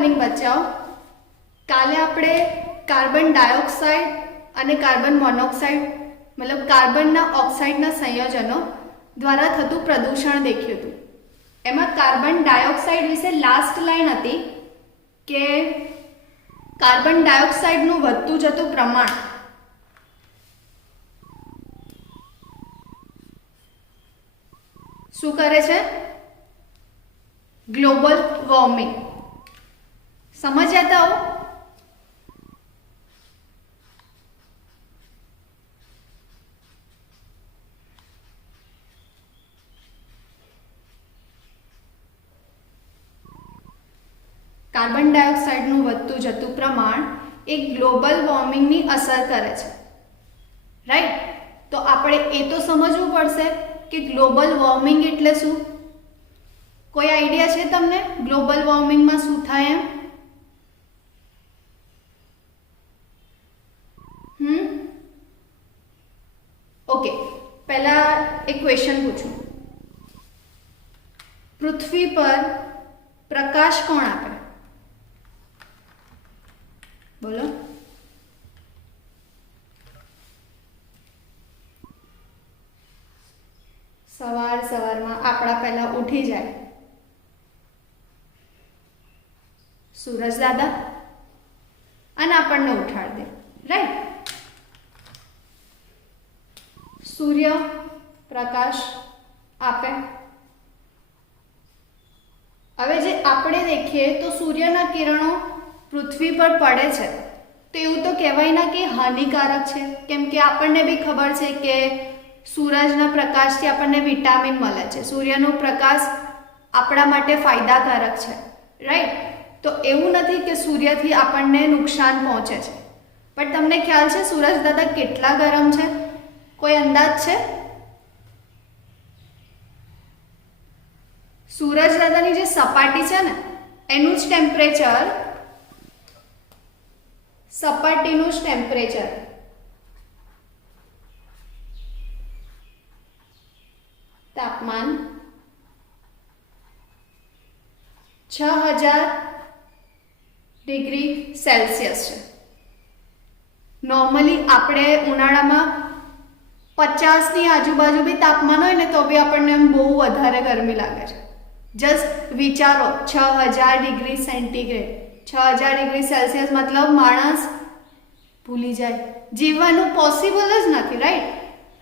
Morning બચ્ચાઓ. કાલે આપણે carbon dioxide અને કાર્બન મોનોક્સાઇડ મતલબ કાર્બનના ઓક્સાઇડના સંયોજનો દ્વારા થતું પ્રદૂષણ દેખ્યું હતું. એમાં કાર્બન ડાયોક્સાઇડ વિશે લાસ્ટ લાઈન હતી કે કાર્બન ડાયોક્સાઇડનું વધતું જતું પ્રમાણ શું કરે છે? Global warming. સમજ્યા હતા? કાર્બન ડાયોક્સાઇડનું વધતું જતું પ્રમાણ એ ગ્લોબલ વોર્મિંગની અસર કરે છે, રાઈટ? તો આપણે એ તો સમજવું પડશે કે ગ્લોબલ વોર્મિંગ એટલે શું. કોઈ આઈડિયા છે તમને ગ્લોબલ વોર્મિંગમાં શું થાય એમ? ઓકે, પહેલા એક ક્વેશ્ચન પૂછું. પૃથ્વી પર પ્રકાશ કોણ આપે? બોલો. સવારમાં આપણા પહેલા ઉઠી જાય સૂરજ દાદા અને આપણને ઉઠાડી દે, રાઈટ? સૂર્ય પ્રકાશ આપે. હવે જે આપણે દેખીએ તો સૂર્યના કિરણો પૃથ્વી પર પડે છે તો એવું તો કહેવાય ના કે હાનિકારક છે, કેમ કે આપણને બી ખબર છે કે સૂરજના પ્રકાશથી આપણને વિટામિન મળે છે. સૂર્યનો પ્રકાશ આપણા માટે ફાયદાકારક છે, રાઈટ? તો એવું નથી કે સૂર્યથી આપણને નુકસાન પહોંચે છે. પણ તમને ખ્યાલ છે સૂરજ દાદા કેટલા ગરમ છે? કોઈ અંદાજ છે? સૂરજ દાદાની જે સપાટી છે ને એનું જ ટેમ્પરેચર, સપાટીનું જ ટેમ્પરેચર તાપમાન 6000 ડિગ્રી સેલ્સિયસ છે. નોર્મલી આપણે ઉનાળામાં 50ની આજુબાજુ બી તાપમાન હોય ને તો બી આપણને એમ બહુ વધારે ગરમી લાગે છે. જસ્ટ વિચારો 6000 ડિગ્રી સેન્ટીગ્રેડ, 6000 ડિગ્રી સેલ્સિયસ મતલબ માણસ ભૂલી જાય, જીવવાનું પોસિબલ જ નથી, રાઈટ?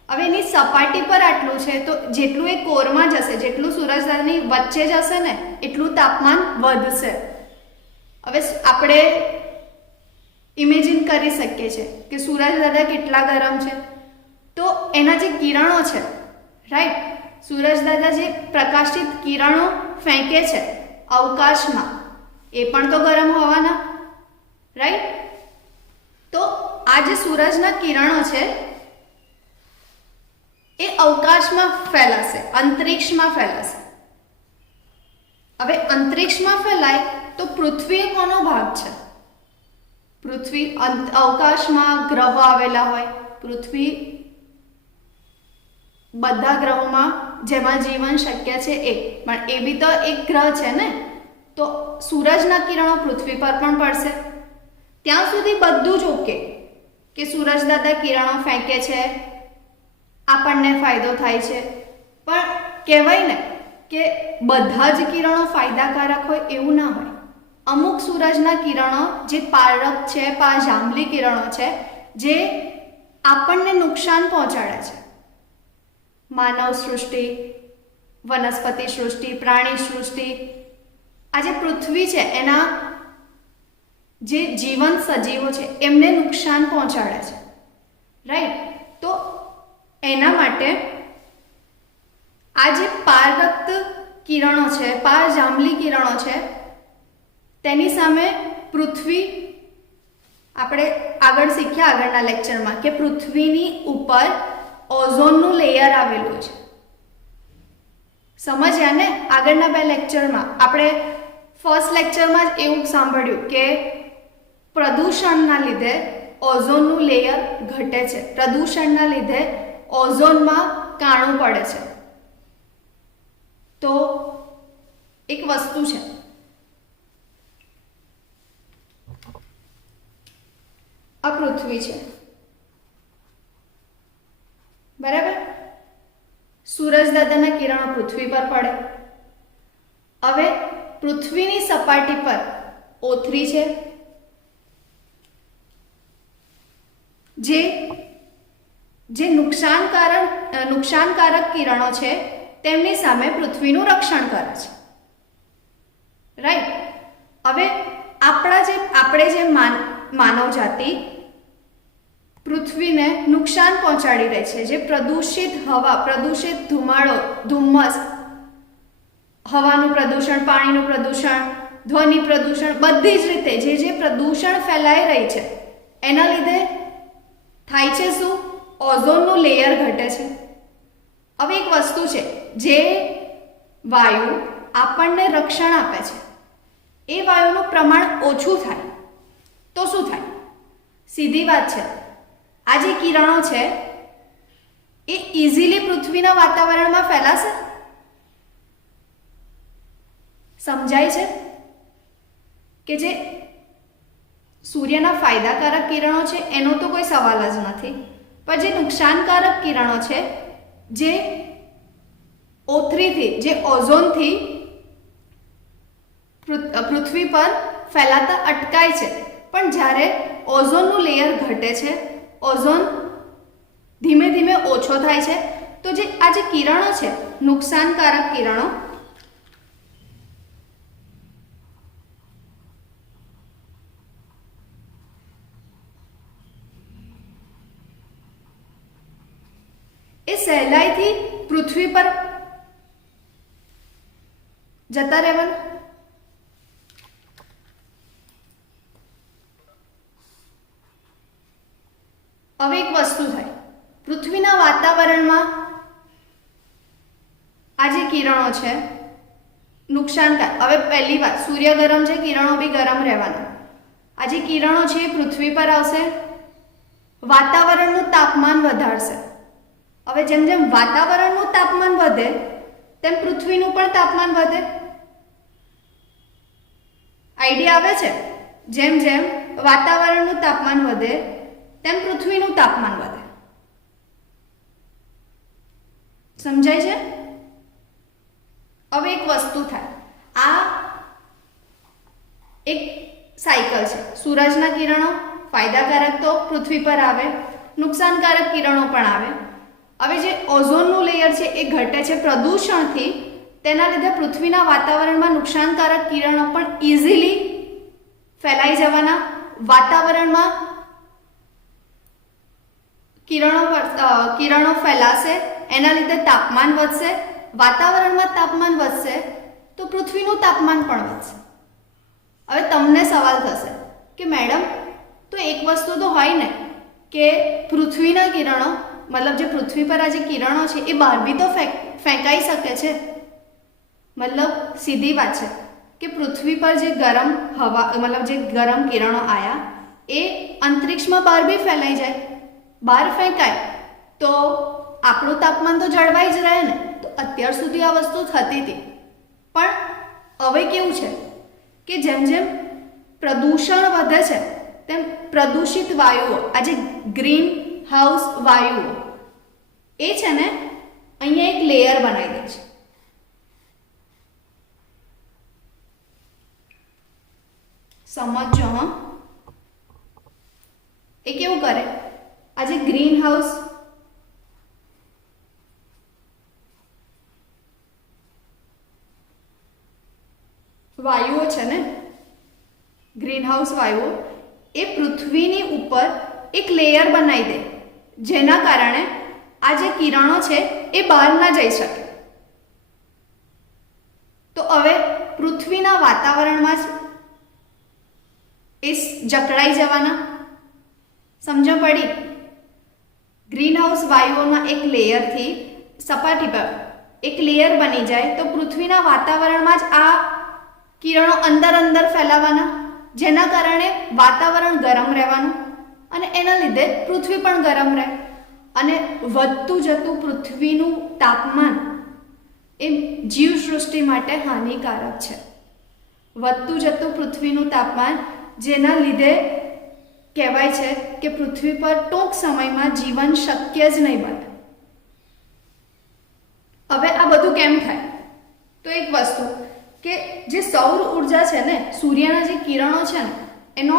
હવે એની સપાટી પર આટલું છે તો જેટલું એ કોરમાં જશે, જેટલું સૂરજદાદાની વચ્ચે જશે ને એટલું તાપમાન વધશે. હવે આપણે ઇમેજિન કરી શકીએ છીએ કે સૂરજદાદા કેટલા ગરમ છે. તો એના જે કિરણો છે, રાઈટ? સૂરજદાદા જે પ્રકાશિત કિરણો ફેંકે છે અવકાશમાં એ પણ તો ગરમ હોવાના, રાઈટ? તો આ જે સૂરજના કિરણો છે એ અવકાશમાં ફેલાશે, અંતરિક્ષમાં ફેલાશે. હવે અંતરિક્ષમાં ફેલાય તો પૃથ્વી એ કોનો ભાગ છે? પૃથ્વી અવકાશમાં ગ્રહો આવેલા હોય, પૃથ્વી બધા ગ્રહોમાં જેમાં જીવન શક્ય છે એ પણ એ બી તો એક ગ્રહ છે ને. તો સૂરજના કિરણો પૃથ્વી પર પણ પડશે. ત્યાં સુધી બધું જ ઓકે કે સૂરજ દાદા કિરણો ફેંકે છે, આપણને ફાયદો થાય છે. પણ કહેવાય ને કે બધા જ કિરણો ફાયદાકારક હોય એવું ના હોય. અમુક સૂરજના કિરણો જે પારક છે, જાંબલી કિરણો છે જે આપણને નુકસાન પહોંચાડે છે. માનવ સૃષ્ટિ, વનસ્પતિ સૃષ્ટિ, પ્રાણી સૃષ્ટિ, આ જે પૃથ્વી છે એના જે જીવંત સજીવો છે એમને નુકસાન પહોંચાડે છે, રાઈટ? તો એના માટે આ જે પારરક્ત કિરણો છે, જાંબલી કિરણો છે તેની સામે પૃથ્વી, આપણે આગળ શીખ્યા આગળના લેક્ચરમાં કે પૃથ્વીની ઉપર ઓઝોનનું લેયર આવેલું છે. સમજ્યા ને? આગળના 2 લેક્ચરમાં આપણે ફર્સ્ટ લેક્ચરમાં જ એવું સાંભળ્યું કે પ્રદૂષણના લીધે ઓઝોનનું લેયર ઘટે છે, પ્રદૂષણના લીધે ઓઝોનમાં કાણું પડે છે. તો એક વસ્તુ છે આ પૃથ્વી છે, બરાબર. સૂરજ દાદાના કિરણો પૃથ્વી પર પડે. હવે પૃથ્વીની સપાટી પર O3 છે, જે નુકસાનકારક કિરણો છે તેમની સામે પૃથ્વીનું રક્ષણ કરે છે, રાઈટ. હવે આપણે જે માનવ જાતિ પૃથ્વીને નુકસાન પહોંચાડી રહી છે, જે પ્રદૂષિત હવા, પ્રદૂષિત ધુમ્મસ, હવાનું પ્રદૂષણ, પાણીનું પ્રદૂષણ, ધ્વનિ પ્રદૂષણ, બધી જ રીતે જે પ્રદૂષણ ફેલાઈ રહી છે એના લીધે થાય છે શું? ઓઝોનનું લેયર ઘટે છે. હવે એક વસ્તુ છે, જે વાયુ આપણને રક્ષણ આપે છે એ વાયુનું પ્રમાણ ઓછું થાય તો શું થાય? સીધી વાત છે, આ જે કિરણો છે એ ઇઝીલી પૃથ્વીના વાતાવરણમાં ફેલાશે? સમજાય છે કે જે સૂર્યના ફાયદાકારક કિરણો છે એનો તો કોઈ સવાલ જ નથી, પણ જે નુકસાનકારક કિરણો છે, જે O3 થી, જે ઓઝોનથી પૃથ્વી પર ફેલાતા અટકાય છે, પણ જ્યારે ઓઝોનનું લેયર ઘટે છે, ઓઝોન ધીમે ધીમે ઓછો થાય છે, તો આ જે કિરણો છે, નુકસાનકારક કિરણો, એ સહેલાઈથી પૃથ્વી પર જતા રહેવાના. હવે એક વસ્તુ થાય, પૃથ્વીના વાતાવરણમાં આ જે કિરણો છે નુકસાનકાર. હવે પહેલી વાત, સૂર્ય ગરમ છે, કિરણો બી ગરમ રહેવાના. આ જે કિરણો છે એ પૃથ્વી પર આવશે, વાતાવરણનું તાપમાન વધારશે. હવે જેમ જેમ વાતાવરણનું તાપમાન વધે તેમ પૃથ્વીનું પણ તાપમાન વધે. આઈડિયા આવે છે? જેમ જેમ વાતાવરણનું તાપમાન વધે તેમ પૃથ્વીનું તાપમાન વધે. સમજાય છે? હવે એક વસ્તુ થાય, આ એક સાયકલ છે. સૂરજના કિરણો ફાયદાકારક તો પૃથ્વી પર આવે, નુકસાનકારક કિરણો પણ આવે. હવે જે ઓઝોનનું લેયર છે એ ઘટે છે પ્રદૂષણથી, તેના લીધે પૃથ્વીના વાતાવરણમાં નુકસાનકારક કિરણો પણ ઇઝીલી ફેલાઈ જવાના. વાતાવરણમાં કિરણો ફેલાશે, એના લીધે તાપમાન વધશે. વાતાવરણમાં તાપમાન વધશે તો પૃથ્વીનું તાપમાન પણ વધશે. હવે તમને સવાલ થશે કે મેડમ, તો એક વસ્તુ તો હોય ને કે પૃથ્વીના કિરણો, મતલબ જે પૃથ્વી પર આ જે કિરણો છે એ બહાર બી તો ફેંકાઈ શકે છે. મતલબ સીધી વાત છે કે પૃથ્વી પર જે ગરમ હવા, મતલબ જે ગરમ કિરણો આયા એ અંતરિક્ષમાં બહાર બી ફેલાઈ જાય, બહાર ફેંકાય તો આપણું તાપમાન તો જળવાઈ જ રહે ને. તો અત્યાર સુધી આ વસ્તુ થતી હતી, પણ હવે કેવું છે કે જેમ જેમ પ્રદૂષણ વધે છે તેમ પ્રદૂષિત વાયુઓ, આ જે ગ્રીન હાઉસ વાયુઓ એ છે ને અહીંયા એક લેયર બનાવી દે છે. સમજો હા, એ કેવું કરે, આ જે ગ્રીન હાઉસ વાયુઓ છે ને, ગ્રીન હાઉસ વાયુઓ એ પૃથ્વીની ઉપર એક લેયર બનાવી દે, જેના કારણે આ જે કિરણો છે એ બહાર ના જઈ શકે. તો હવે પૃથ્વીના વાતાવરણમાં જ એ જકડાઈ જવાના. સમજ પડી? ગ્રીન હાઉસ વાયુઓના એક લેયરથી સપાટી પર એક લેયર બની જાય તો પૃથ્વીના વાતાવરણમાં જ આ કિરણો અંદર અંદર ફેલાવાના, જેના કારણે વાતાવરણ ગરમ રહેવાનું અને એના લીધે પૃથ્વી પણ ગરમ રહે. અને વધતું જતું પૃથ્વીનું તાપમાન એ જીવસૃષ્ટિ માટે હાનિકારક છે. વધતું જતું પૃથ્વીનું તાપમાન, જેના લીધે કહેવાય છે કે પૃથ્વી પર ટૂંક સમયમાં જીવન શક્ય જ નહીં બને. હવે આ બધું કેમ થાય? તો એક વસ્તુ કે જે સૌર ઉર્જા છે ને, સૂર્યના જે કિરણો છે ને, એનો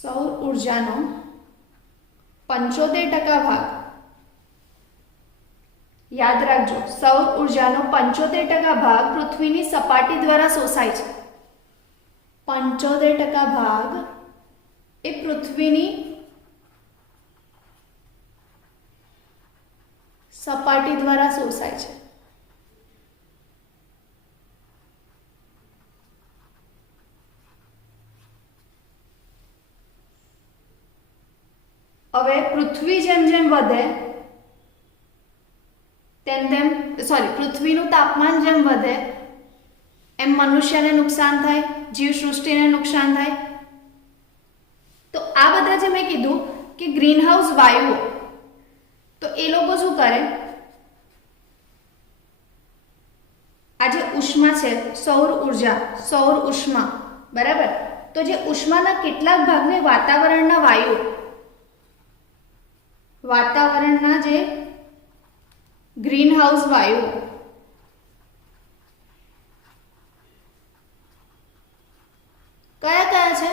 સૌર ઉર્જાનો 75% ભાગ, યાદ રાખજો, સૌર ઉર્જાનો 75% ભાગ પૃથ્વીની સપાટી દ્વારા શોષાય છે. 75% ભાગ એ પૃથ્વીની સપાટી દ્વારા શોષાય છે. હવે પૃથ્વી જેમ જેમ વધે તેમ તેમ પૃથ્વીનું તાપમાન જેમ વધે એમ મનુષ્યને નુકસાન થાય, જીવસૃષ્ટિને નુકસાન થાય. તો આ બધા જે મેં કીધું કે ગ્રીનહાઉસ વાયુઓ, તો એ લોકો શું કરે? આ જે ઉષ્મા છે, સૌર ઉર્જા, સૌર ઉષ્મા, બરાબર? તો જે ઉષ્માના કેટલાક ભાગને વાતાવરણના જે ગ્રીનહાઉસ વાયુ કયા કયા છે?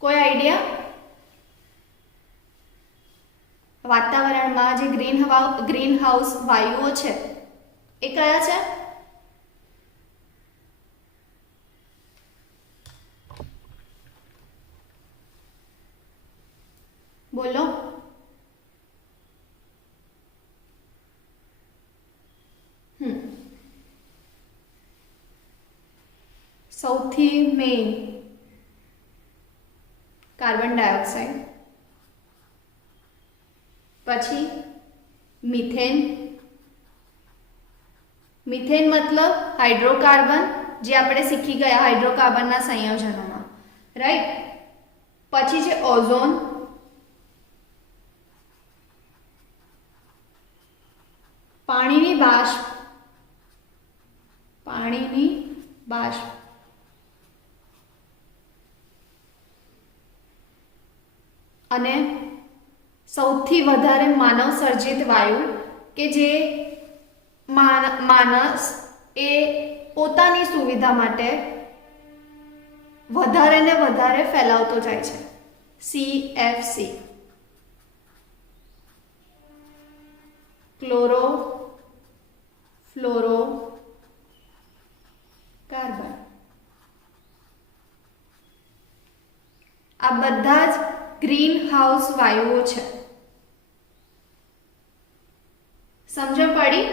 કોઈ આઈડિયા? વાતાવરણમાં જે ગ્રીનહાઉસ વાયુઓ છે એ કયા છે? બોલો. સૌથી મેઇન કાર્બન ડાયોક્સાઇડ, પછી મિથેન. મિથેન મતલબ હાઇડ્રોકાર્બન, જે આપણે શીખી ગયા હાઇડ્રોકાર્બનના સંયોજનોમાં, રાઈટ? પછી છે ઓઝોન, પાણીની બાષ્પ, અને સૌથી વધારે માનવ સર્જિત વાયુ કે જે માણસ એ પોતાની સુવિધા માટે વધારે ને વધારે ફેલાવતો જાય છે, CFC, ક્લોરો ફ્લોરો કાર્બન. આ બધા જ ગ્રીન હાઉસ વાયુઓ છે. સમજણ પડી?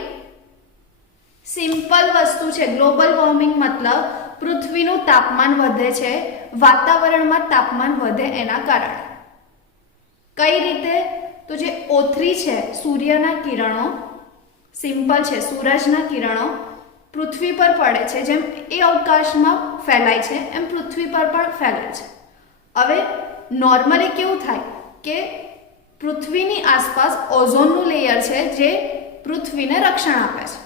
સિમ્પલ વસ્તુ છે. ગ્લોબલ વોર્મિંગ મતલબ પૃથ્વીનું તાપમાન વધે છે, વાતાવરણમાં તાપમાન વધે એના કારણે. કઈ રીતે? તો જે O3 છે, સૂર્યના કિરણો, સિમ્પલ છે, સૂરજના કિરણો પૃથ્વી પર પડે છે, જેમ એ અવકાશમાં ફેલાય છે એમ પૃથ્વી પર પણ ફેલાય છે. હવે નોર્મલી કેવું થાય કે પૃથ્વીની આસપાસ ઓઝોનનું લેયર છે જે પૃથ્વીને રક્ષણ આપે છે,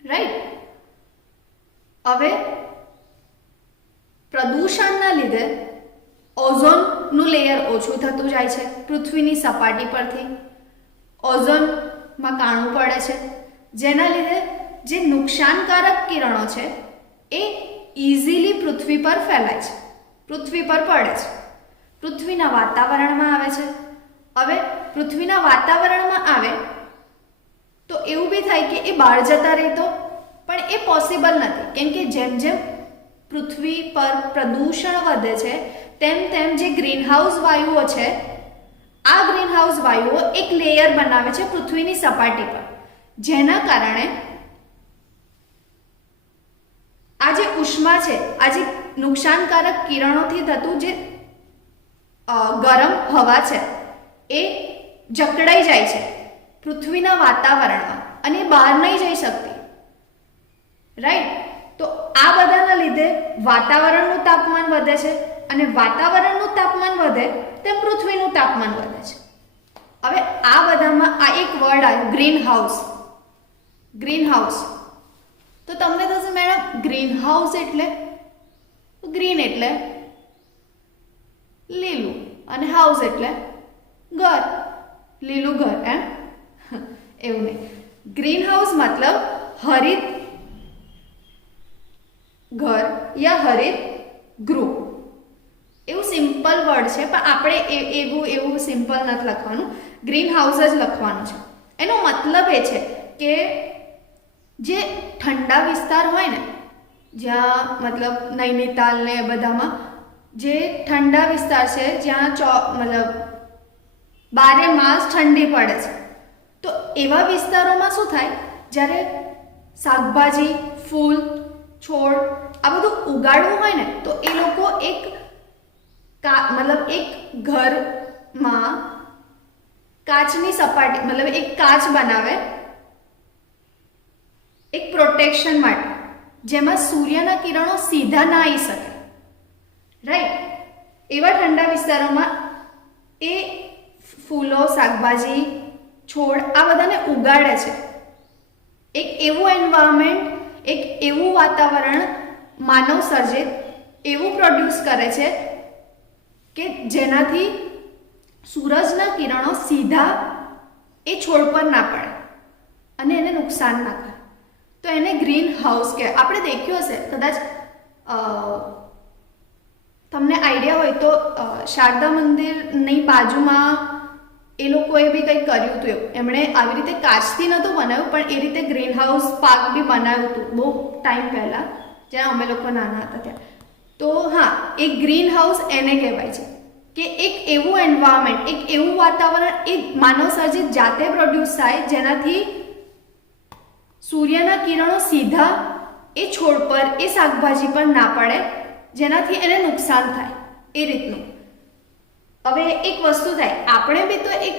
રાઈટ? હવે પ્રદૂષણના લીધે ઓઝોનનું લેયર ઓછું થતું જાય છે પૃથ્વીની સપાટી પરથી. ઓઝોનમાં કાણું પડે છે, જેના લીધે જે નુકસાનકારક કિરણો છે એ ઇઝીલી પૃથ્વી પર ફેલાય છે, પૃથ્વી પર પડે છે, પૃથ્વીના વાતાવરણમાં આવે છે. હવે પૃથ્વીના વાતાવરણમાં આવે તો એવું બી થાય કે એ બહાર જતા રહે, તો પણ એ પોસિબલ નથી, કેમ કે જેમ જેમ પૃથ્વી પર પ્રદૂષણ વધે છે તેમ તેમ જે ગ્રીનહાઉસ વાયુઓ છે, આ ગ્રીનહાઉસ વાયુઓ એક લેયર બનાવે છે પૃથ્વીની સપાટી પર, જેના કારણે આ જે ઉષ્મા છે, આ જે નુકસાનકારક કિરણોથી થતું જે ગરમ હવા છે એ જકડાઈ જાય છે પૃથ્વીના વાતાવરણમાં અને બહાર નહીં જઈ શકતી, રાઈટ? તો આ બધાના લીધે વાતાવરણનું તાપમાન વધે છે અને વાતાવરણનું તાપમાન વધે તેમ પૃથ્વીનું તાપમાન વધે છે. હવે આ બધામાં આ એક વર્ડ આવ્યો ગ્રીન હાઉસ. ગ્રીન હાઉસ તો તમને થશે મેડમ ગ્રીન હાઉસ એટલે ગ્રીન એટલે લીલું અને હાઉસ એટલે ઘર, લીલું ઘર એમ એવું નહીં. ગ્રીન હાઉસ મતલબ હરિત ઘર યા હરિત ગૃહ એવું સિમ્પલ વર્ડ છે, પણ આપણે એવું સિમ્પલ નથી લખવાનું, ગ્રીન હાઉસ જ લખવાનું છે. એનો મતલબ એ છે કે જે ઠંડા વિસ્તાર હોય ને, જ્યાં મતલબ નૈનીતાલ ને બધામાં જે ઠંડા વિસ્તાર છે જ્યાં મતલબ 12 માસ ઠંડી પડે છે, તો એવા વિસ્તારોમાં શું થાય, જ્યારે શાકભાજી, ફૂલ, છોડ આ બધું ઉગાડવું હોય ને, તો એ લોકો એક ઘરમાં કાચની સપાટી મતલબ એક કાચ બનાવે એક પ્રોટેક્શન માટે, જેમાં સૂર્યના કિરણો સીધા ના આવી શકે. રાઈટ? એવા ઠંડા વિસ્તારોમાં એ ફૂલો, શાકભાજી, છોડ આ બધાને ઉગાડે છે. એક એવું એન્વાયરમેન્ટ, એક એવું વાતાવરણ માનવ સર્જિત એવું પ્રોડ્યુસ કરે છે કે જેનાથી સૂરજના કિરણો સીધા એ છોડ પર ના પડે અને એને નુકસાન ના કરે. તો એને ગ્રીન હાઉસ કહેવાય. આપણે દેખ્યું હશે કદાચ, તમને આઈડિયા હોય તો શારદા મંદિરની બાજુમાં એ લોકોએ બી કંઈક કર્યું હતું. એમણે આવી રીતે કાચથી નહોતું બનાવ્યું, પણ એ રીતે ગ્રીન હાઉસ પાર્ક બી બનાવ્યું હતું બહુ ટાઈમ પહેલાં, જ્યારે અમે લોકો નાના હતા ત્યાં. તો હા, એક ગ્રીન હાઉસ એને કહેવાય છે કે એક એવું એન્વાયરમેન્ટ, એક એવું વાતાવરણ એ માનવ સર્જિત જાતે પ્રોડ્યુસ થાય જેનાથી સૂર્યના કિરણો સીધા એ છોડ પર, એ શાકભાજી પર ના પડે, જેનાથી એને નુકસાન થાય. એ રીતનું. હવે એક વસ્તુ થાય, આપણે બી તો એક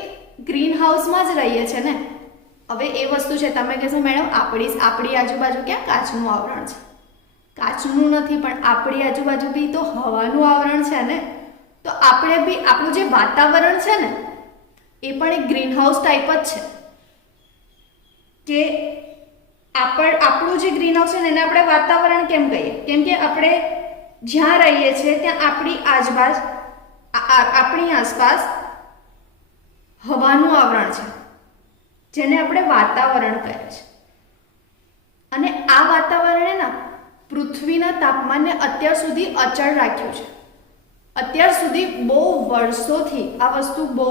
ગ્રીન હાઉસમાં જ રહીએ છીએ ને. હવે એ વસ્તુ છે, તમે કહેશો મેડમ આપણી આજુબાજુ ક્યાં કાચનું આવરણ છે? કાચનું નથી, પણ આપણી આજુબાજુ બી તો હવાનું આવરણ છે ને. તો આપણે બી આપણું જે વાતાવરણ છે ને એ પણ એક ગ્રીન હાઉસ ટાઈપ જ છે. કે આપણું જે ગ્રીન હાઉસ છે ને એને આપણે વાતાવરણ કેમ કહીએ? કેમ કે આપણે જ્યાં રહીએ છીએ ત્યાં આપણી આસપાસ હવાનું આવરણ છે, જેને આપણે વાતાવરણ કહીએ છીએ. અને આ વાતાવરણે ના પૃથ્વીના તાપમાનને અત્યાર સુધી અચળ રાખ્યું છે. અત્યાર સુધી બહુ વર્ષોથી આ વસ્તુ બહુ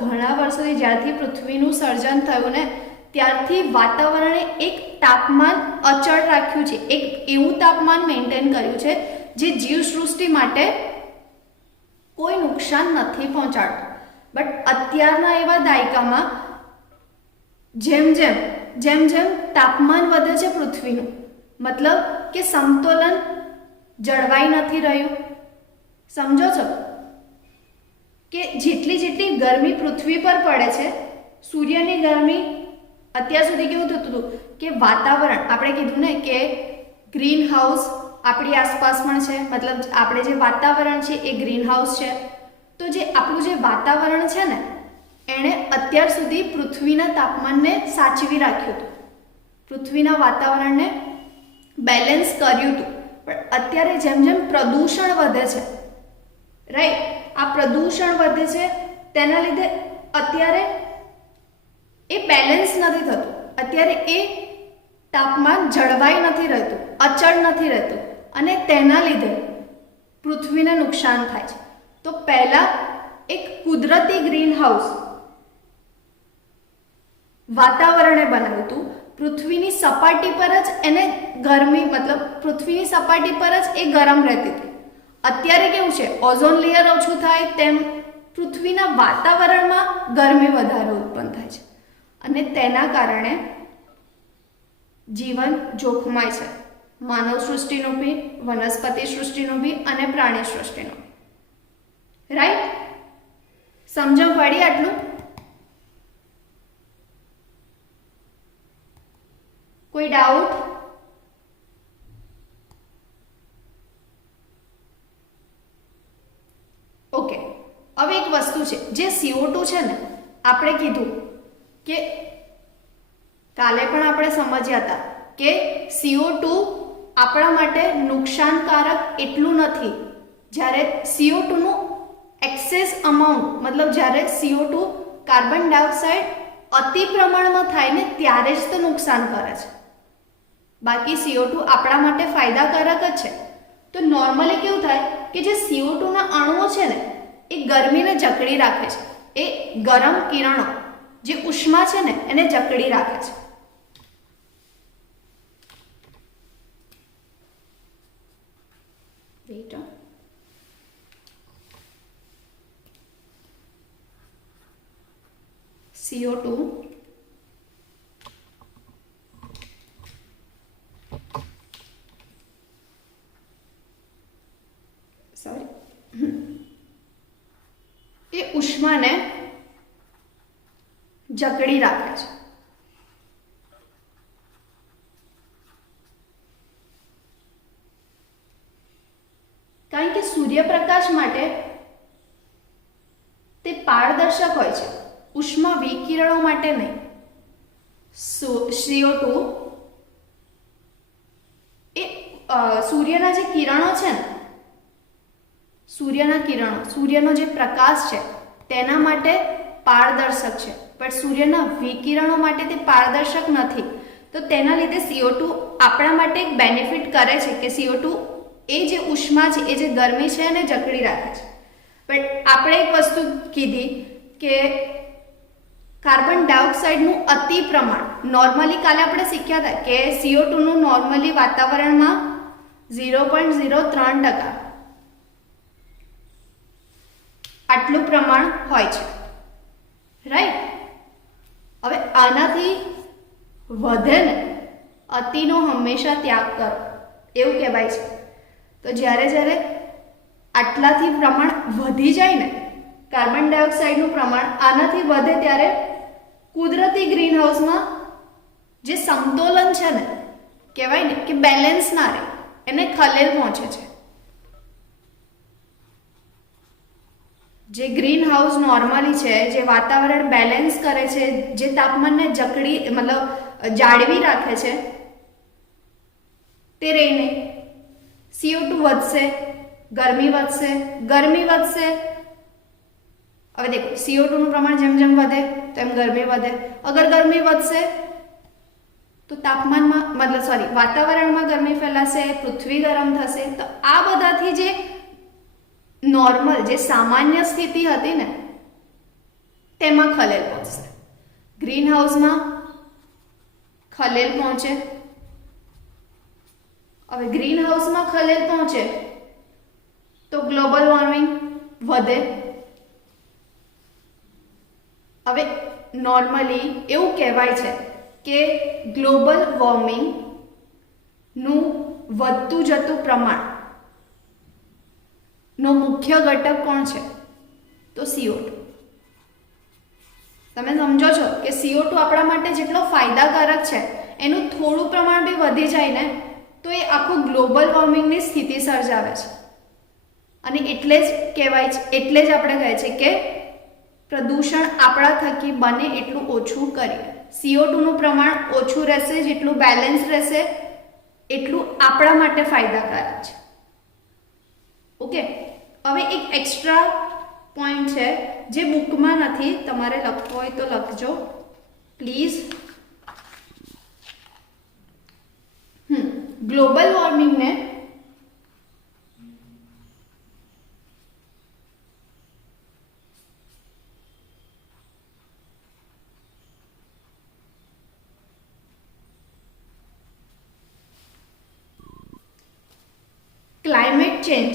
ઘણા વર્ષોથી, જ્યારથી પૃથ્વીનું સર્જન થયું ને ત્યારથી વાતાવરણે એક તાપમાન અચળ રાખ્યું છે, એક એવું તાપમાન મેન્ટેન કર્યું છે જે જીવસૃષ્ટિ માટે કોઈ નુકસાન નથી પહોંચાડતું. બટ અત્યારના એવા દાયકામાં જેમ જેમ તાપમાન વધે છે પૃથ્વીનું, મતલબ કે સમતોલન જળવાઈ નથી રહ્યું. સમજો છો કે જેટલી ગરમી પૃથ્વી પર પડે છે, સૂર્યની ગરમી, અત્યાર સુધી કેવું થતું હતું કે વાતાવરણ, આપણે કીધું ને કે ગ્રીન હાઉસ આપણી આસપાસ પણ છે, મતલબ આપણે જે વાતાવરણ છે એ ગ્રીન હાઉસ છે. તો જે આપણું જે વાતાવરણ છે ને એણે અત્યાર સુધી પૃથ્વીના તાપમાનને સાચવી રાખ્યું હતું, પૃથ્વીના વાતાવરણને બેલેન્સ કર્યું હતું. પણ અત્યારે જેમ પ્રદૂષણ વધે છે, રાઈટ, આ પ્રદૂષણ વધે છે તેના લીધે અત્યારે એ બેલેન્સ નથી થતું. અત્યારે એ તાપમાન જળવાઈ નથી રહેતું, અચળ નથી રહેતું, અને તેના લીધે પૃથ્વીને નુકસાન થાય છે. તો પહેલા એક કુદરતી ગ્રીન હાઉસ વાતાવરણે બનાવ્યું હતું, પૃથ્વીની સપાટી પર જ એને ગરમી, મતલબ પૃથ્વીની સપાટી પર જ એ ગરમ રહેતી હતી. અત્યારે કેવું છે, ઓઝોન લેયર ઓછું થાય તેમ પૃથ્વીના વાતાવરણમાં ગરમી વધારે ઉત્પન્ન થાય છે, અને તેના કારણે જીવન જોખમાય છે. માનવ સૃષ્ટિનું બી, વનસ્પતિ સૃષ્ટિનું બી અને પ્રાણી સૃષ્ટિનું. રાઈટ? સમજણ પડી આટલું? કોઈ ડાઉટ? CO2 છે ને, આપણે કીધું કે કાલે પણ આપણે સમજ્યા હતા કે CO2 આપણા માટે નુકસાનકારક એટલું નથી. જ્યારે CO2 નું એક્સેસ અમાઉન્ટ, મતલબ જ્યારે CO2 કાર્બન ડાયોક્સાઇડ અતિ પ્રમાણમાં થાય ને ત્યારે જ તો નુકસાન કરે છે. બાકી CO2 આપણા માટે ફાયદાકારક જ છે. તો નોર્મલી કેવું થાય કે જે CO2 ના અણુઓ છે ને એ ગરમીને જકડી રાખે છે. એ ગરમ કિરણો, જે ઉષ્મા છે ને એને જકડી રાખે છે. CO2 એ ઉષ્માને જકડી રાખે છે. કારણ કે સૂર્યપ્રકાશ માટે તે પારદર્શક હોય છે, ઉષ્મા વિકિરણો માટે નહીં. CO2 એ સૂર્યના જે કિરણો છે ને, સૂર્યના કિરણો, સૂર્યનો જે પ્રકાશ છે તેના માટે પારદર્શક છે, પણ સૂર્યના વિકિરણો માટે તે પારદર્શક નથી. તો તેના લીધે CO2 આપણા માટે એક બેનિફિટ કરે છે કે CO2 એ જે ઉષ્મા છે, એ જે ગરમી છે એને જકડી રાખે છે. પણ આપણે એક વસ્તુ કીધી કે કાર્બન ડાયોક્સાઇડનું અતિ પ્રમાણ, નોર્મલી કાલે આપણે શીખ્યા હતા કે CO2 નું નોર્મલી વાતાવરણમાં 0.03% આટલું પ્રમાણ હોય છે, રાઈટ? હવે આનાથી વધે ને, અતિનો હંમેશા ત્યાગ કરો એવું કહેવાય છે. તો જ્યારે જ્યારે આટલાથી પ્રમાણ વધી જાય ને, કાર્બન ડાયોક્સાઇડનું પ્રમાણ આનાથી વધે ત્યારે કુદરતી ગ્રીન હાઉસમાં જે સમતોલન છે ને, કહેવાય ને કે બેલેન્સ ના રહે, એને ખલેલ પહોંચે છે. જે ગ્રીન હાઉસ નોર્મલી છે, જે વાતાવરણ બેલેન્સ કરે છે, જે તાપમાનને જકડી મતલબ જાળવી રાખે છે, તે રહી નહીં. CO2 વધશે, ગરમી વધશે, ગરમી વધશે. હવે દેખો, CO2 નું પ્રમાણ જેમ જેમ વધે તેમ ગરમી વધે. અગર ગરમી વધશે તો તાપમાનમાં મતલબ વાતાવરણમાં ગરમી ફેલાશે, પૃથ્વી ગરમ થશે. તો આ બધાથી જે નોર્મલ, જે સામાન્ય સ્થિતિ હતી ને તેમાં ખલેલ પહોંચશે. ગ્રીન હાઉસમાં ખલેલ પહોંચે. હવે ગ્રીન હાઉસમાં ખલેલ પહોંચે તો ગ્લોબલ વોર્મિંગ વધે. હવે નોર્મલી એવું કહેવાય છે કે ગ્લોબલ વોર્મિંગ નું વધતું જતું પ્રમાણ નો મુખ્ય ઘટક કોણ છે? તો CO2. તમે સમજો છો કે CO2 આપણા માટે જેટલો ફાયદાકારક છે એનું થોડું પ્રમાણ બી વધી જાય ને તો એ આખું ગ્લોબલ વોર્મિંગની સ્થિતિ સર્જાવે છે. અને એટલે જ કહેવાય છે, એટલે જ આપણે કહે છે કે પ્રદૂષણ આપણા થકી બને એટલું ઓછું કરીએ. CO2 નું પ્રમાણ ઓછું રહેશે, જેટલું બેલેન્સ રહેશે એટલું આપણા માટે ફાયદાકારક છે. ઓકે, હવે એક એક્સ્ટ્રા પોઈન્ટ છે જે બુકમાં નથી, તમારે લખવો હોય તો લખજો પ્લીઝ. ગ્લોબલ વોર્મિંગને ક્લાઇમેટ ચેન્જ,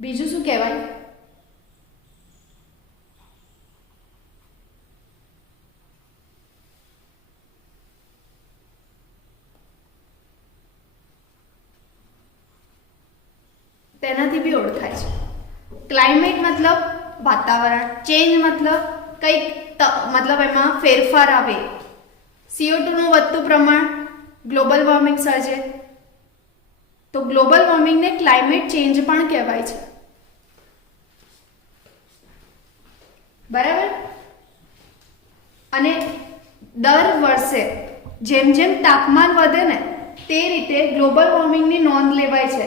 બીજું શું કહેવાય? તેનાથી બી ઓળખાય છે. ક્લાઇમેટ મતલબ વાતાવરણ, ચેન્જ મતલબ કંઈક મતલબ એમાં ફેરફાર આવે. CO2 નું વધતું પ્રમાણ ગ્લોબલ વોર્મિંગ સર્જે, તો ગ્લોબલ વોર્મિંગને ક્લાઇમેટ ચેન્જ પણ કહેવાય છે. બરાબર. અને દર વર્ષે જેમ જેમ તાપમાન વધે ને તે રીતે ગ્લોબલ વોર્મિંગની નોંધ લેવાય છે.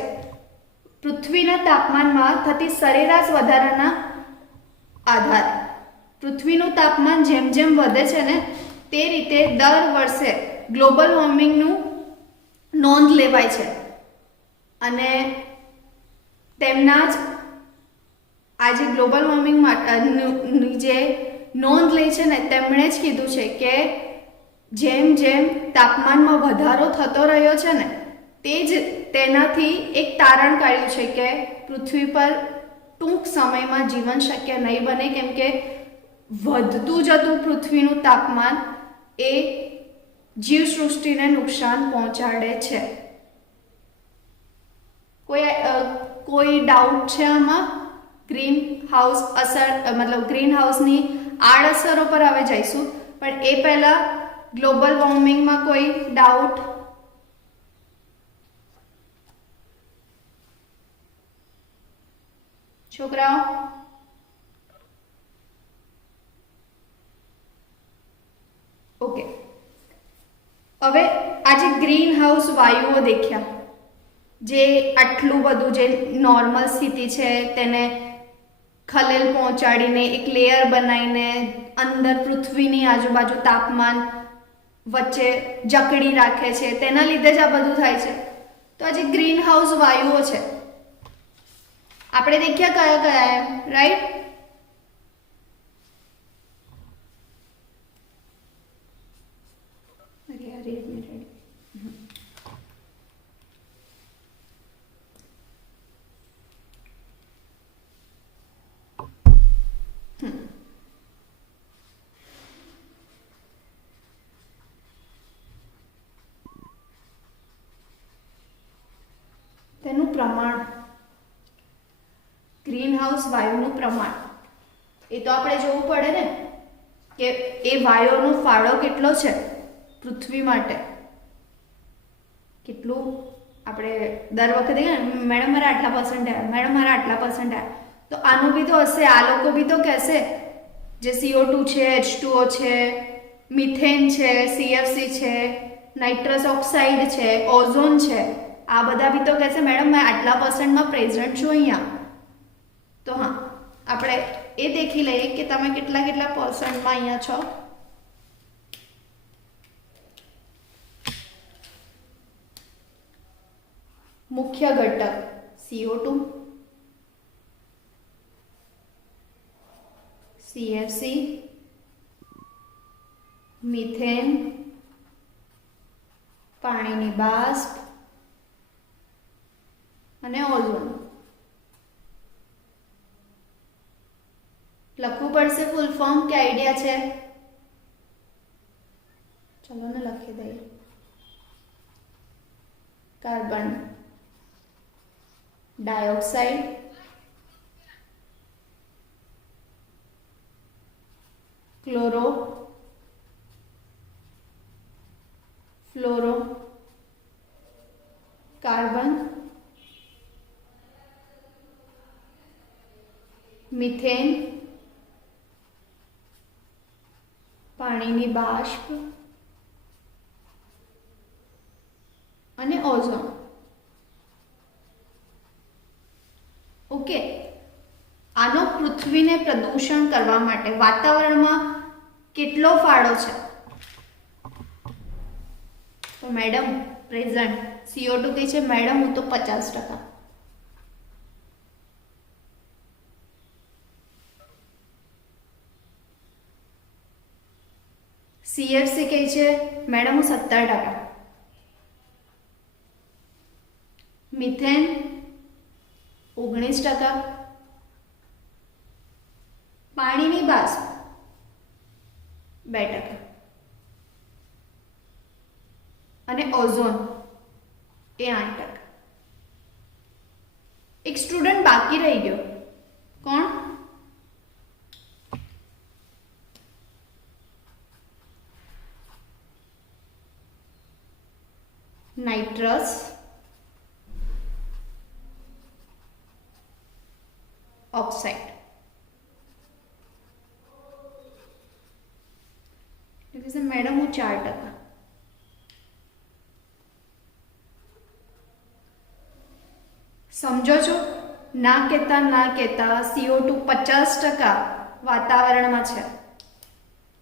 પૃથ્વીના તાપમાનમાં થતી સરેરાશ વધારાના આધારે પૃથ્વીનું તાપમાન જેમ જેમ વધે છે ને તે રીતે દર વર્ષે ગ્લોબલ વોર્મિંગનું નોંધ લેવાય છે. અને તેમના જ આજે ગ્લોબલ વોર્મિંગ માટેની જે નોંધ લે છે ને તેમણે જ કીધું છે કે જેમ જેમ તાપમાનમાં વધારો થતો રહ્યો છે ને તે જ તેનાથી એક તારણ કાઢ્યું છે કે પૃથ્વી પર ટૂંક સમયમાં જીવન શક્ય નહીં બને, કેમ કે વધતું જતું પૃથ્વીનું તાપમાન એ જીવસૃષ્ટિને નુકસાન પહોંચાડે છે. કોઈ ડાઉટ છે આમાં? ગ્રીન હાઉસ અસર મતલબ ગ્રીન હાઉસની આડઅસરો પર હવે જઈશું, પણ એ પહેલા ગ્લોબલ વોર્મિંગમાં કોઈ ડાઉટ? છોકરાઓ ઓકે. હવે આજે ગ્રીન હાઉસ વાયુઓ દેખ્યા, જે આટલું બધું જે નોર્મલ સ્થિતિ છે તેને ખલેલ પહોંચાડીને એક લેયર બનાવીને અંદર પૃથ્વીની આજુબાજુ તાપમાન વચ્ચે જકડી રાખે છે, તેના લીધે જ આ બધું થાય છે. તો આ જે ગ્રીન હાઉસ વાયુઓ છે આપણે દેખ્યા કયા કયા એમ, રાઈટ? તેનું પ્રમાણ, ગ્રીન હાઉસ વાયુનું પ્રમાણ એ તો આપણે જોવું પડે ને કે એ વાયુનો ફાળો કેટલો છે પૃથ્વી માટે. કેટલું આપણે દર વખતે મેડમ મારા આટલા પર્સન્ટ આવ્યા, મેડમ મારા આટલા પર્સન્ટ આવ્યા, તો આનું બી તો હશે. આ લોકો બી તો કહેશે જે CO2 છે, H2O છે, મિથેન છે, CFC છે, નાઇટ્રસ ઓક્સાઇડ છે, ઓઝોન છે, આ બધા બી તો કહેશે મેડમ મેં આટલા પર્સન્ટમાં પ્રેઝન્ટ છું અહીંયા. તો હા, આપણે એ દેખી લઈએ કે તમે કેટલા કેટલા પર્સન્ટમાં અહીંયા છો. મુખ્ય ઘટક CO2, CFC, મિથેન, પાણીની બાષ્પ અને ઓઝોન. લખવું પડશે ફૂલ ફોર્મ કે આઈડિયા છે? ચલો ને લખી દઈએ. Carbon dioxide, chloro fluoro carbon, methane, પાણીની બાષ્પ અને ઓઝોન. ઓકે, આનો પૃથ્વીને પ્રદૂષણ કરવા માટે વાતાવરણમાં કેટલો ફાળો છે? તો મેડમ પ્રેઝન્ટ. CO2 કહે છે મેડમ હું તો 50%. CFC કહે છે મેડમ હું 70%. મિથેન 19%. પાણીની બાષ્પ 2%. અને ઓઝોન એ 8%. એક સ્ટુડન્ટ બાકી રહી ગયો. કોણ? Nitrous oxide. કહેશે મેડમ હું 4%. સમજો છો? ના કહેતા CO2 50% વાતાવરણમાં છે.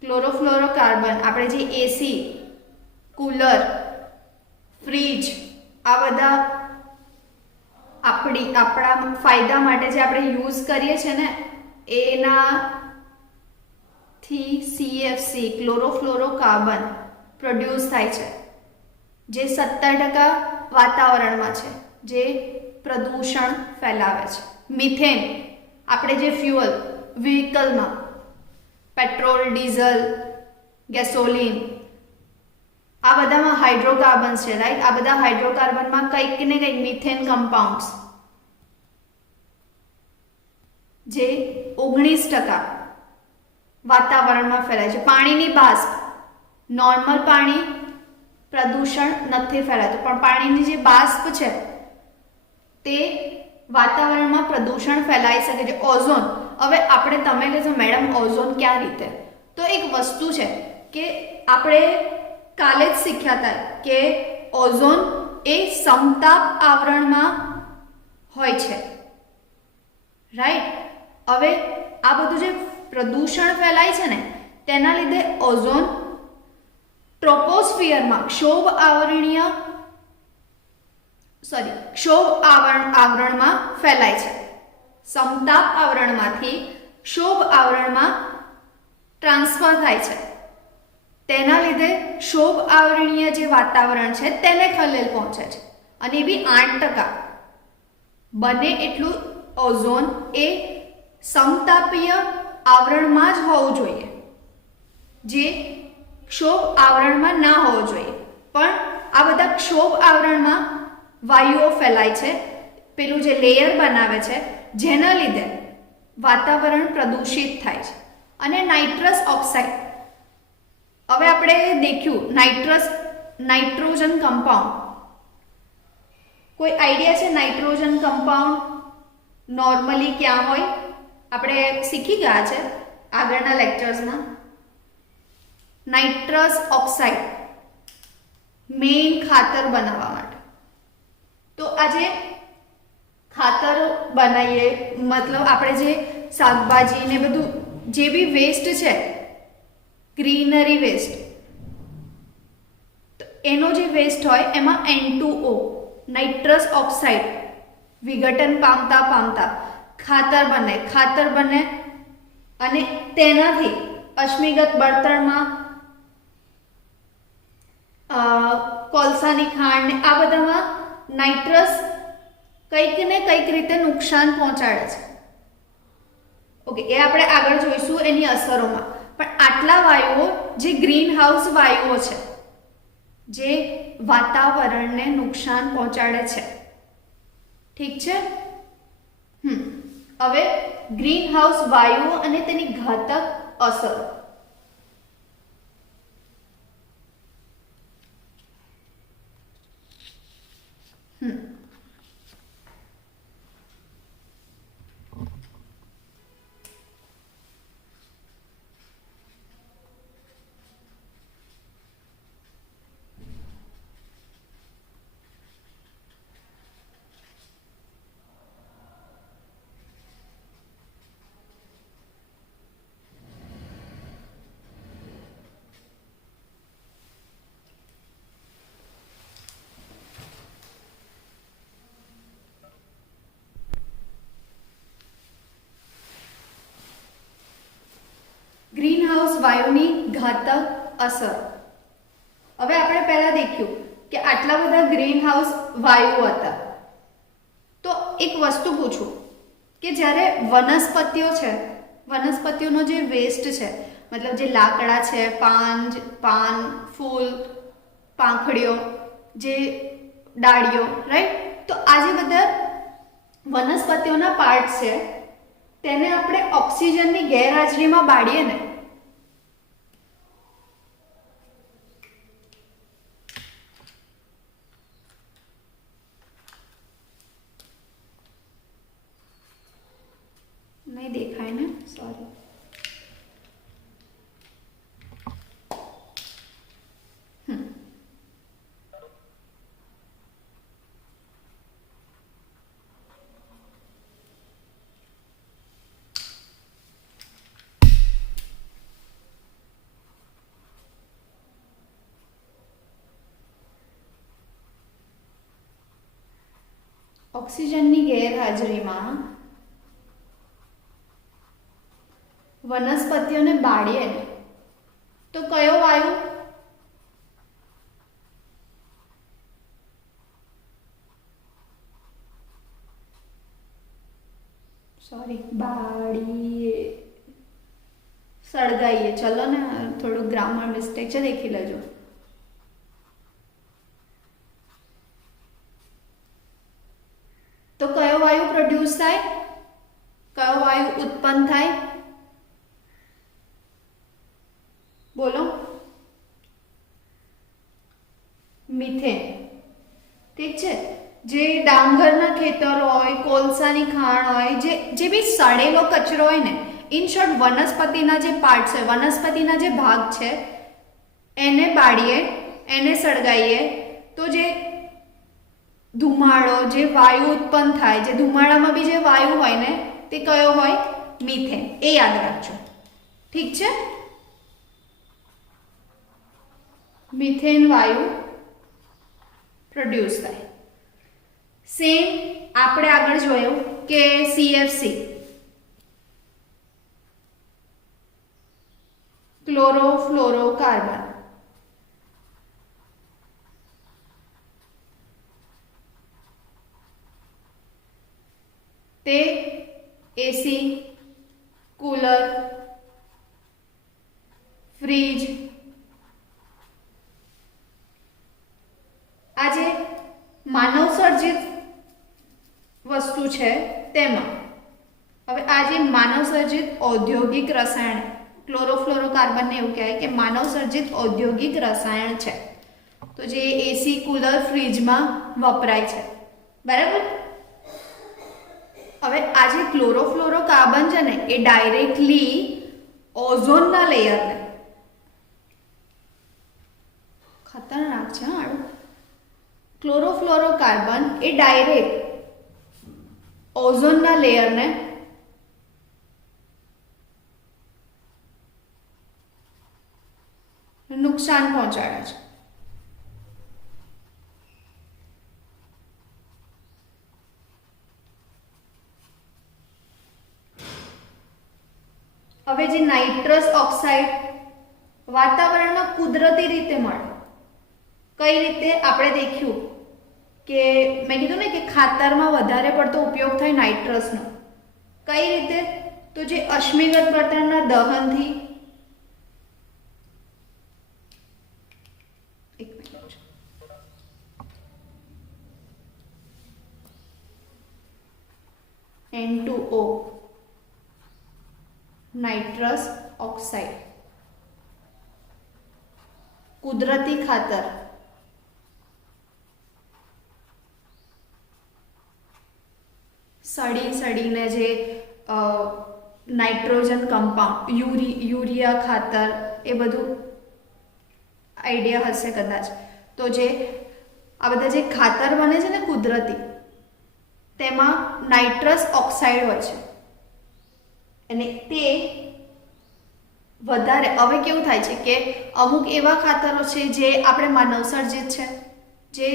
ક્લોરોફ્લોરોકાર્બન, આપણે જે એસી, કુલર, ફ્રીજ આ બધા આપણા ફાયદા માટે જે આપણે યુઝ કરીએ છીએ ને એનાથી CFC ક્લોરોફ્લોરોકાર્બન પ્રોડ્યુસ થાય છે, જે 17% વાતાવરણમાં છે, જે પ્રદૂષણ ફેલાવે છે. મિથેન, આપણે જે ફ્યુઅલ વ્હીકલમાં પેટ્રોલ, ડીઝલ, ગેસોલિન આ બધામાં હાઇડ્રોકાર્બન્સ છે, રાઈટ? આ બધા હાઇડ્રોકાર્બનમાં કંઈક ને કંઈક મિથેન કમ્પાઉન્ડ્સ જે 19% વાતાવરણમાં ફેલાય છે. પાણીની બાષ્પ, નોર્મલ પાણી પ્રદૂષણ નથી ફેલાતું, પણ પાણીની જે બાષ્પ છે તે વાતાવરણમાં પ્રદૂષણ ફેલાઈ શકે છે. ઓઝોન, હવે તમે કહેશો મેડમ ઓઝોન ક્યાં રીતે? તો એક વસ્તુ છે કે આપણે કાલે જ શીખ્યા હતા કે ઓઝોન એ સમતાપ આવરણમાં હોય છે, રાઈટ? હવે આ બધું જે પ્રદૂષણ ફેલાય છે ને તેના લીધે ઓઝોન ટ્રોપોસ્ફિયરમાં ક્ષોભ આવરણમાં ફેલાય છે. સમતાપ આવરણમાંથી ક્ષોભ આવરણમાં ટ્રાન્સફર થાય છે. તેના લીધે ક્ષોભ આવરણીય જે વાતાવરણ છે તેને ખલેલ પહોંચે છે, અને એ બી 8%. બને એટલું ઓઝોન એ સમતાપીય આવરણમાં જ હોવું જોઈએ, જે ક્ષોભ આવરણમાં ના હોવું જોઈએ. પણ આ બધા ક્ષોભ આવરણમાં વાયુઓ ફેલાય છે, પેલું જે લેયર બનાવે છે, જેના લીધે વાતાવરણ પ્રદૂષિત થાય છે. અને નાઇટ્રસ ઓક્સાઇડ, હવે આપણે દેખ્યું નાઇટ્રોજન કમ્પાઉન્ડ, કોઈ આઈડિયા છે નાઇટ્રોજન કમ્પાઉન્ડ નોર્મલી ક્યાં હોય? આપણે શીખી ગયા છે આગળના લેક્ચર્સમાં. નાઇટ્રસ ઓક્સાઇડ મેઇન ખાતર બનાવવા માટે. તો આજે ખાતર બનાવીએ, મતલબ આપણે જે શાકભાજી ને બધું જે બી વેસ્ટ છે, ગ્રીનરી વેસ્ટ, એનો જે વેસ્ટ હોય એમાં N2O નાઇટ્રસ ઓક્સાઇડ વિઘટન પામતા ખાતર બને અને તેનાથી અશ્મિગત બળતણમાં કોલસાની ખાંડ ને આ બધામાં નાઇટ્રસ કંઈક ને કંઈક રીતે નુકસાન પહોંચાડે છે. ઓકે, એ આપણે આગળ જોઈશું એની અસરોમાં. પણ આટલા વાયુઓ જે ગ્રીન હાઉસ વાયુઓ છે, જે વાતાવરણને નુકસાન પહોંચાડે છે. ઠીક છે? હવે ગ્રીન હાઉસ વાયુઓ અને તેની ઘાતક અસરો. ગ્રીનહાઉસ વાયુની ઘાતક અસર. હવે આપણે પહેલા દેખ્યું કે આટલા બધા ગ્રીનહાઉસ વાયુઓ હતા. તો એક વસ્તુ પૂછું કે જ્યારે વનસ્પતિઓ છે, વનસ્પતિઓનો જે વેસ્ટ છે, મતલબ જે લાકડા છે, પાન, ફૂલ, પાંખડીઓ, જે ડાળીઓ, રાઈટ? તો આ જે બધા વનસ્પતિઓના પાર્ટ છે તેને આપણે ઓક્સિજનની ગેરહાજરીમાં બાળીએ ને, નહીં દેખાય ને, સોરી. ઓક્સિજનની ગેરહાજરીમાં વનસ્પતિઓને બાળીએ ને તો કયો વાયુ? સોરી, બાળીએ, સળગાઈએ. ચલો ને, થોડું ગ્રામર મિસ્ટેક છે, દેખી લેજો. તો કયો વાયુ પ્રોડ્યુસ થાય? કયો વાયુ ઉત્પન્ન થાય? બોલો. મિથેન. ઠીક છે. જે ડાંગરના ખેતરો હોય, કોલસાની ખાણ હોય, જે બી સડેલો કચરો હોય ને, ઇન શોર્ટ વનસ્પતિના જે પાર્ટ છે, વનસ્પતિના જે ભાગ છે, એને બાળીએ, એને સળગાઈએ તો જે ધુમાડો, જે વાયુ ઉત્પન્ન થાય, જે ધુમાડામાં બી જે વાયુ હોય ને, તે કયો હોય? મિથેન. એ યાદ રાખજો. ઠીક છે. મિથેન વાયુ પ્રોડ્યુસ થાય. સેમ આપણે આગળ જોયું કે CFC, ક્લોરોફ્લોરોકાર્બન, તે એસી, કુલર, ફ્રીજ, આ જે માનવ સર્જિત વસ્તુ છે તેમાં, હવે આ જે માનવ સર્જિત ઔદ્યોગિક રસાયણ, ક્લોરોફ્લોરોકાર્બનને એવું કહેવાય કે માનવ સર્જિત ઔદ્યોગિક રસાયણ છે. તો જે એસી, કુલર, ફ્રીજમાં વપરાય છે. બરાબર. હવે આ જે ક્લોરોફ્લોરોકાર્બન છે ને, એ ડાયરેક્ટલી ઓઝોનના લેયરને, ખતરનાક છે હા, ક્લોરોફ્લોરોકાર્બન એ ડાયરેક્ટ ઓઝોનના લેયરને નુકસાન પહોંચાડે છે. હવે જે નાઇટ્રસ ઓક્સાઇડ વાતાવરણમાં કુદરતી રીતે મળે, કઈ રીતે? આપણે દેખ્યું કે મેં કીધું ને કે ખાતરમાં વધારે પડતો ઉપયોગ થાય નાઇટ્રસનો. કઈ રીતે? તો જે અશ્મિગત બળતણના દહનથી, N2O, નાઇટ્રસ ઓક્સાઇડ, કુદરતી ખાતર, સડીને જે નાઇટ્રોજન કમ્પાઉન્ડ, યુરિયા ખાતર, એ બધું આઈડિયા હશે કદાચ. તો જે આ બધા જે ખાતર બને છે ને કુદરતી, તેમાં નાઇટ્રસ ઓક્સાઇડ હોય છે અને તે વધારે, હવે કેવું થાય છે કે અમુક એવા ખાતરો છે જે આપણે માનવસર્જિત છે, જે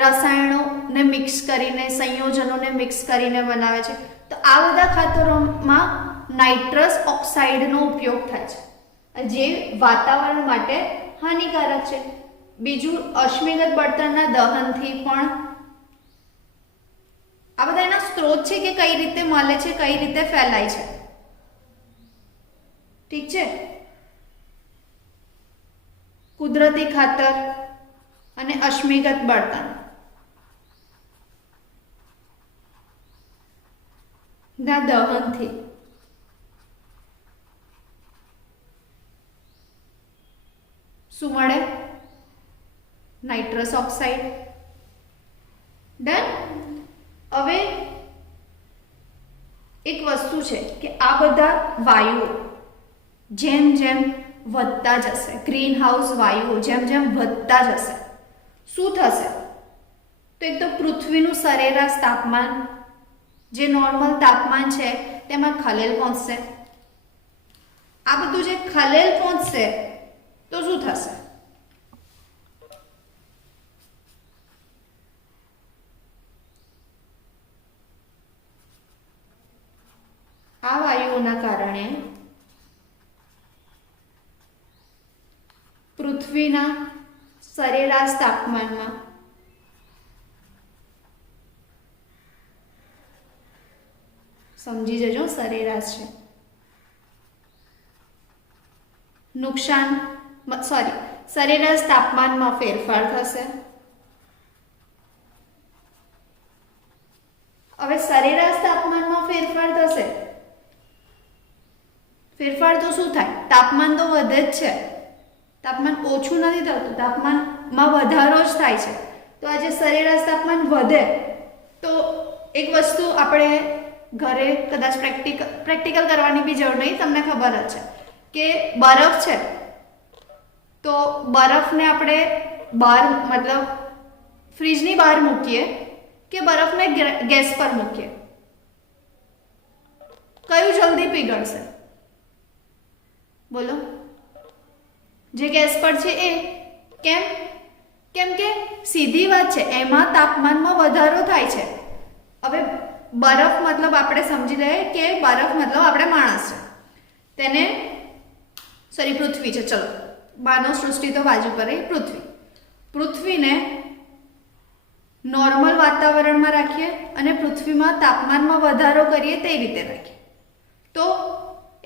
રસાયણોને મિક્સ કરીને, સંયોજનોને મિક્સ કરીને બનાવે છે. તો આ બધા ખાતરોમાં નાઇટ્રસ ઓક્સાઇડનો ઉપયોગ થાય છે, જે વાતાવરણ માટે હાનિકારક છે. બીજું, અશ્મિગત બળતણના દહનથી પણ, આ બધા એના સ્ત્રોત છે કે કઈ રીતે મળે છે, કઈ રીતે ફેલાય છે. ઠીક છે. કુદરતી ખાતર અને અશ્મિગત બળતણ ના દહનથી શું મળે? Nitrous oxide. ડન. હવે એક વસ્તુ છે કે આ બધા વાયુઓ જેમ જેમ વધતા જશે, ગ્રીન હાઉસ વાયુઓ જેમ જેમ વધતા જશે, શું થશે? તો એક તો પૃથ્વીનું સરેરાશ તાપમાન, જે નોર્મલ તાપમાન છે, તેમાં ખલેલ પહોંચશે. આ બધું જે ખલેલ પહોંચશે તો શું થશે? આ વાયુઓના કારણે પૃથ્વીના સરેરાશ તાપમાનમાં સમજી જજો સરેરાશ છે નુકસાન સરેરાશ તાપમાનમાં ફેરફાર થશે. હવે સરેરાશ તાપમાનમાં ફેરફાર થશે, ફેરફાર તો શું થાય? તાપમાન તો વધે જ છે, તાપમાન ઓછું નથી થતું, તાપમાનમાં વધારો જ થાય છે. તો આજે સરેરાશ તાપમાન વધે તો એક વસ્તુ આપણે ઘરે કદાચ પ્રેક્ટિકલ કરવાની બી જરૂર નહીં, તમને ખબર જ છે કે બરફ છે તો બરફને આપણે બહાર મતલબ ફ્રીજની બહાર મૂકીએ કે બરફને ગેસ પર મૂકીએ, કયું જલ્દી પીગળશે? બોલો. જે ગેસ પર છે એ. કેમ? કેમ કે સીધી વાત છે, એમાં તાપમાનમાં વધારો થાય છે. હવે બરફ મતલબ આપણે સમજી લઈએ કે બરફ મતલબ આપણે માણસ છે, તેને પૃથ્વી છે, ચલો માનવ સૃષ્ટિ તો બાજુ પર રહી, પૃથ્વીને નોર્મલ વાતાવરણમાં રાખીએ અને પૃથ્વીમાં તાપમાનમાં વધારો કરીએ તે રીતે રાખીએ તો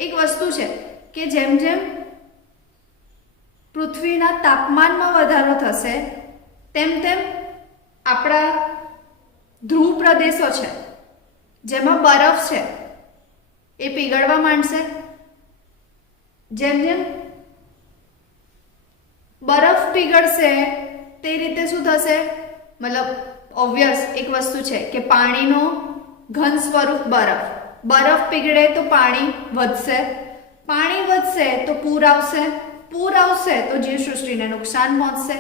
એક વસ્તુ છે કે જેમ જેમ પૃથ્વીના તાપમાનમાં વધારો થશે તેમ તેમ આપણા ધ્રુવ પ્રદેશો છે જેમાં બરફ છે એ પીગળવા માંડશે. જેમ જેમ બરફ પીગળશે તે રીતે શું થશે? મતલબ ઓબ્વિયસ એક વસ્તુ છે કે પાણીનો ઘન સ્વરૂપ બરફ પીગળે તો પાણી વધશે, પાણી વધશે તો પૂર આવશે તો જીવસૃષ્ટિને નુકસાન પહોંચશે.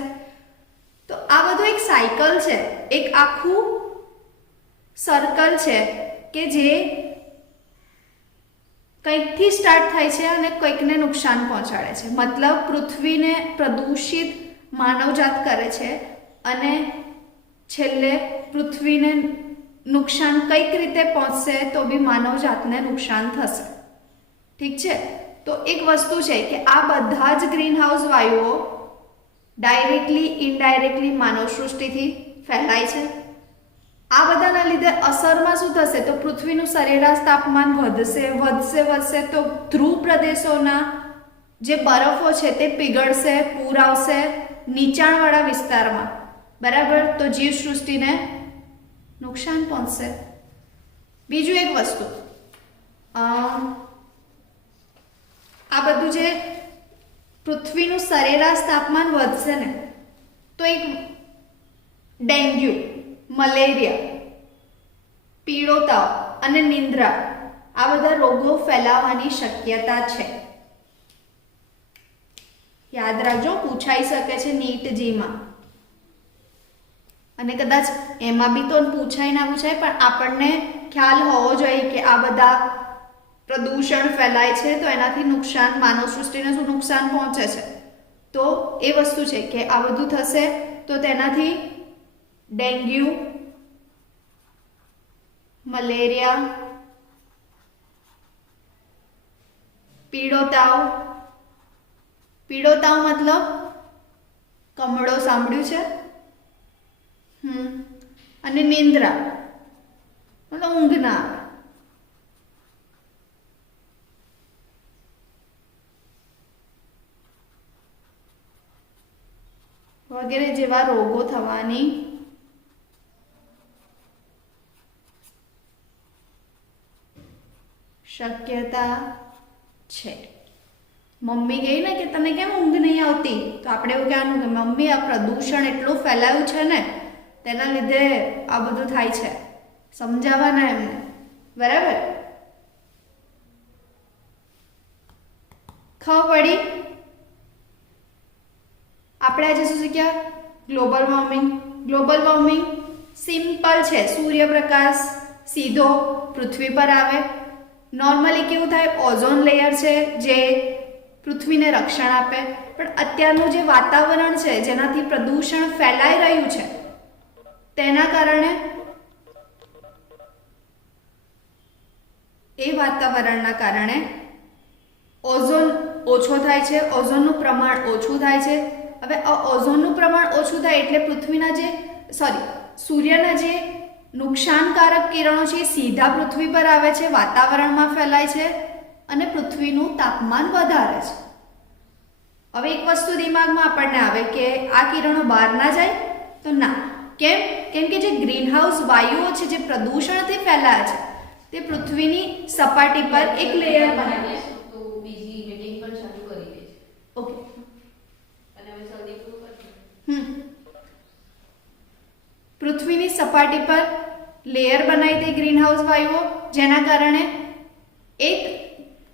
તો આ બધું એક સાયકલ છે, એક આખું સર્કલ છે કે જે કંઈકથી સ્ટાર્ટ થાય છે અને કંઈકને નુકસાન પહોંચાડે છે. મતલબ પૃથ્વીને પ્રદૂષિત માનવજાત કરે છે અને છેલ્લે પૃથ્વીને નુકસાન કઈક રીતે પહોંચશે તો બી માનવજાતને નુકસાન થશે. ઠીક છે. તો એક વસ્તુ છે કે આ બધા જ ગ્રીનહાઉસ વાયુઓ ડાયરેક્ટલી ઇનડાયરેક્ટલી માનવ સૃષ્ટિથી ફેલાય છે. આ બધાના લીધે અસરમાં શું થશે? તો પૃથ્વીનું સરેરાશ તાપમાન વધશે તો ધ્રુવ પ્રદેશોના જે બરફો છે તે પીગળશે, પૂર આવશે નીચાણવાળા વિસ્તારમાં, બરાબર? તો જીવસૃષ્ટિને નુકસાન પહોંચશે. બીજું એક વસ્તુ, આ બધું જે પૃથ્વીનું સરેરાશ તાપમાન વધશે ને તો એક ડેન્ગ્યુ, મલેરિયા, પીળો તાવ અને નિંદ્રા આ બધા રોગો ફેલાવાની શક્યતા છે. યાદ રાખજો, પૂછાઈ શકે છે નીટ જીમાં, અને કદાચ એમાં બી તો પૂછાય ના પૂછાય પણ આપણને ખ્યાલ હોવો જોઈએ કે આ બધા પ્રદૂષણ ફેલાય છે તો એનાથી નુકસાન, માનવ સૃષ્ટિને શું નુકસાન પહોંચે છે. તો એ વસ્તુ છે કે આ બધું થશે તો તેનાથી ડેન્ગ્યુ, મલેરિયા, પીળો તાવ મતલબ કમળો સાંભળ્યું છે? અને નિંદ્રા મતલબ ઊંઘ ના આવે. વગેરે જેવા રોગો થવાની શક્યતા છે. મમ્મી કહે ને કે તને કેમ ઊંઘ નહીં આવતી તો આપણે એવું કહેવાનું કે મમ્મી આ પ્રદૂષણ એટલું ફેલાયું છે ને તેના લીધે આ બધું થાય છે. સમજાવવાના એમને, બરાબર? ખબર પડી? આપણે આજે શું શીખ્યા? ગ્લોબલ વોર્મિંગ સિમ્પલ છે. સૂર્યપ્રકાશ સીધો પૃથ્વી પર આવે. નોર્મલી કેવું થાય? ઓઝોન લેયર છે જે પૃથ્વીને રક્ષણ આપે, પણ અત્યારનું જે વાતાવરણ છે જેનાથી પ્રદૂષણ ફેલાઈ રહ્યું છે તેના કારણે એ વાતાવરણના કારણે ઓઝોન ઓછો થાય છે, ઓઝોનનું પ્રમાણ ઓછું થાય છે. હવે ઓઝોનનું પ્રમાણ ઓછું થાય એટલે પૃથ્વીના સૂર્યના જે નુકસાનકારક કિરણો છે એ સીધા પૃથ્વી પર આવે છે, વાતાવરણમાં ફેલાય છે અને પૃથ્વીનું તાપમાન વધારે છે. હવે એક વસ્તુ દિમાગમાં આપણને આવે કે આ કિરણો બહાર ના જાય, તો ના. કેમ કે જે ગ્રીનહાઉસ વાયુઓ છે, જે પ્રદૂષણથી ફેલાય છે, તે પૃથ્વીની સપાટી પર એક લેયર બનાવે છે. બીજી મીટિંગ પણ ચાલુ કરી દે છે. ઓકે, અને હવે જલ્દી પૂરું કરજો. પૃથ્વીની સપાટી પર લેયર બનાવી દે ગ્રીનહાઉસ વાયુઓ, જેના કારણે એક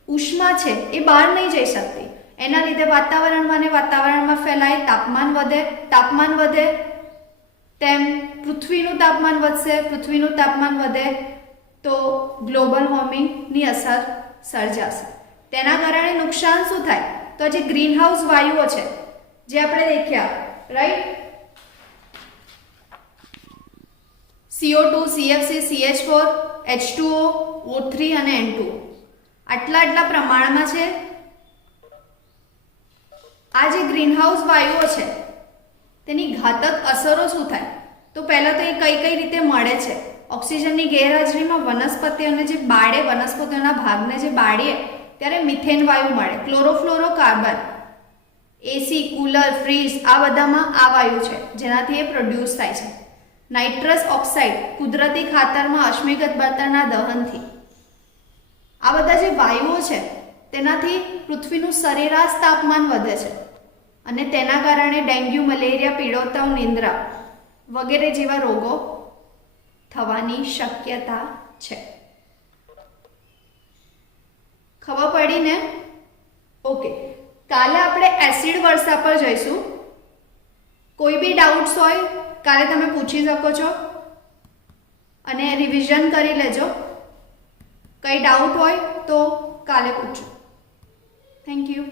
ઉષ્મા છે એ બહાર નહીં જઈ શકતી. એના લીધે વાતાવરણમાં ફેલાય, તાપમાન વધે તેમ પૃથ્વીનું તાપમાન વધશે. પૃથ્વીનું તાપમાન વધે તો ગ્લોબલ વોર્મિંગની અસર સર્જાશે. તેના કારણે નુકસાન શું થાય? તો જે ગ્રીનહાઉસ વાયુઓ છે જે આપણે દેખ્યા, right, CO2, CFC, CH4, H2O, O3 અને N2O આટલા પ્રમાણમાં છે. આ જે ગ્રીનહાઉસ વાયુઓ છે તેની ઘાતક અસરો શું થાય? તો પહેલાં તો એ કઈ રીતે મળે છે? ઓક્સિજનની ગેરહાજરીમાં વનસ્પતિઓને જે બાળે, વનસ્પતિઓના ભાગને જે બાળીએ ત્યારે મિથેન વાયુ મળે. ક્લોરોફ્લોરોકાર્બન, એસી, કુલર, ફ્રીજ આ બધામાં આ વાયુ છે જેનાથી એ પ્રોડ્યુસ થાય છે. નાઇટ્રસ ઓક્સાઇડ કુદરતી ખાતરમાં અશ્મિગત બળતણના દહનથી. આ બધા જે વાયુઓ છે તેનાથી પૃથ્વીનું સરેરાશ તાપમાન વધે છે અને તેના કારણે ડેન્ગ્યુ, મલેરિયા, પીળોતાવ, નિંદ્રા વગેરે જેવા રોગો થવાની શક્યતા છે. ખબર પડી ને? ઓકે, કાલે આપણે એસિડ વર્ષા પર જઈશું. કોઈ બી ડાઉટ્સ હોય કાલે તમે પૂછી શકો છો અને રિવિઝન કરી લેજો. કંઈ ડાઉટ હોય તો કાલે પૂછો. Thank you.